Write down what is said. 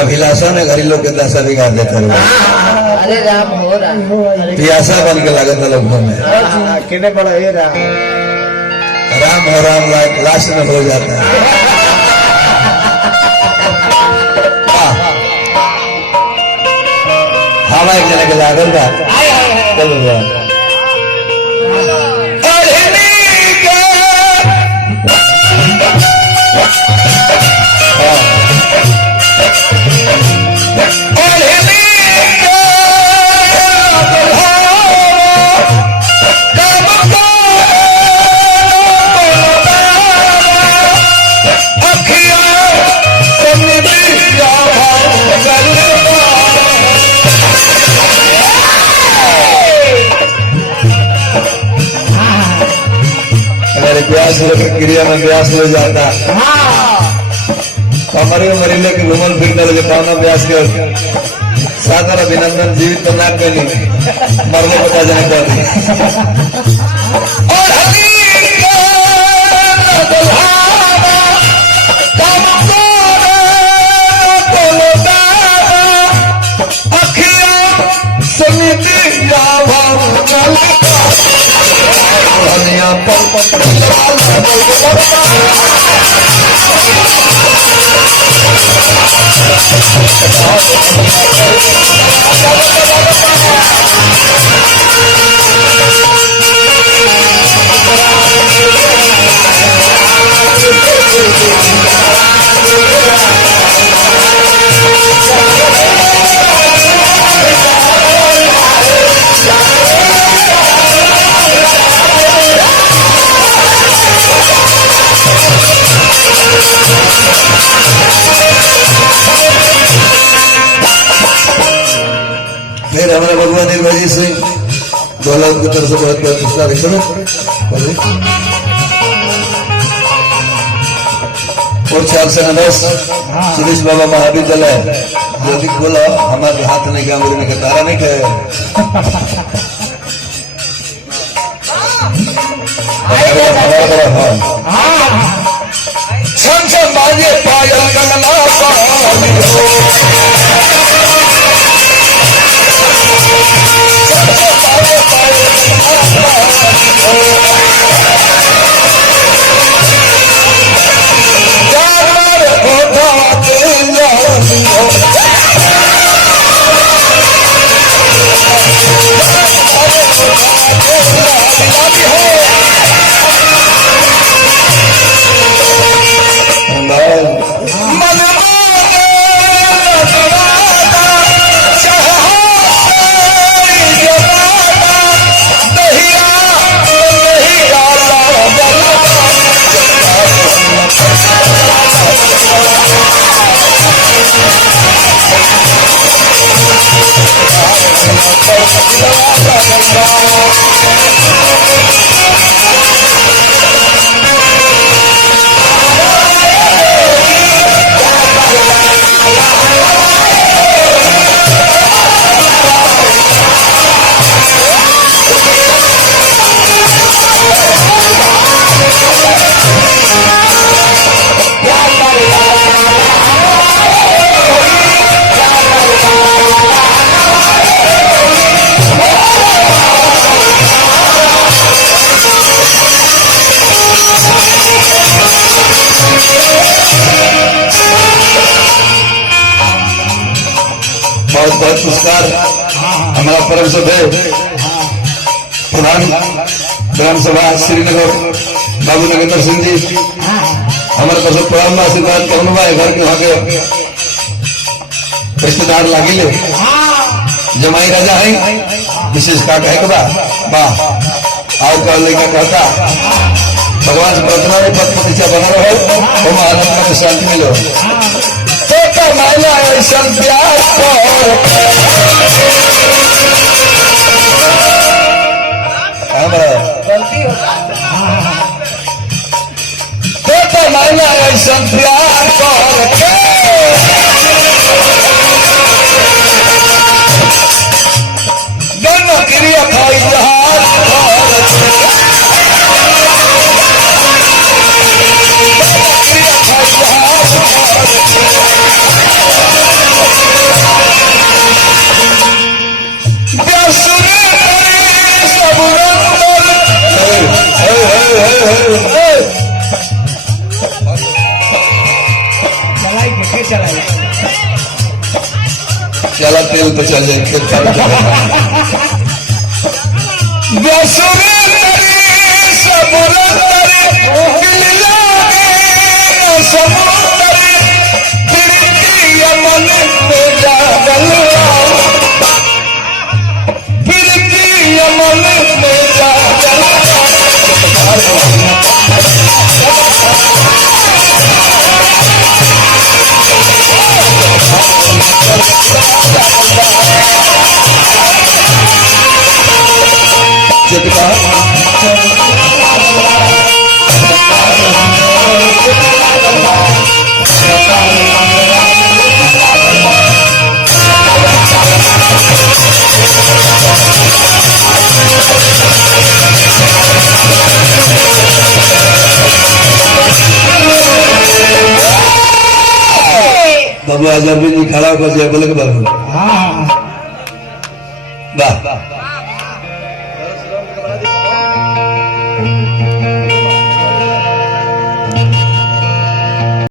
अभिलाषा में घरी लोग के दशा बिगाड़ देते रहे। अरे राम हो रहा पियासा बन के लागत है लोगों में। किने बड़ा ये राम हो राम लास्ट में हो जाता है। हवा एक जने के लागल बा चलो ब्यास क्रिया में ब्यास हो जाता हमारे मरीले के घूमल फिरने लगे पावना ब्यास के सादर अभिनंदन जीवित तो ना करी मरने बता जाने पर फिर हमारे भगवान निर्भजी सिंह दौलत की तरफ से बहुत बहुत पुरस्कार और 4 से 10 सुरेश बाबा महाविद्यालय यदि बोला हमारे हाथ नहीं क्या मुझे के तारा नहीं कहे पायल कंगना बहुत बहुत पुरस्कार हमारा परम सदैव प्रधान विधानसभा श्रीनगर बाबू नगेंद्र सिंह जी हमारे पास प्रधान आशीर्वाद कौन हुआ है घर के वहां के रिश्तेदार लागिले जमाई राजा है विशेष का कहे के वाह आओ का लेकर कहता भगवान से प्रार्थना है पद प्रतिष्ठा बना रहो हम आनंद में शांति मिलो मायना ऐसा प्यार मायना ऐसा प्यार दोनों क्रिया खाई जहाज क्रिया खाई जहाज के चलाए चला तेल तो चल जाए फिर चल जाए बसुरे तेरी सबुरे तेरी दिल लागे समुद्री फिरती यमन में जागल फिरती यमन में जागल चिटका बाबू आज अभी नहीं खड़ा हो बोले बाबू हाँ वाह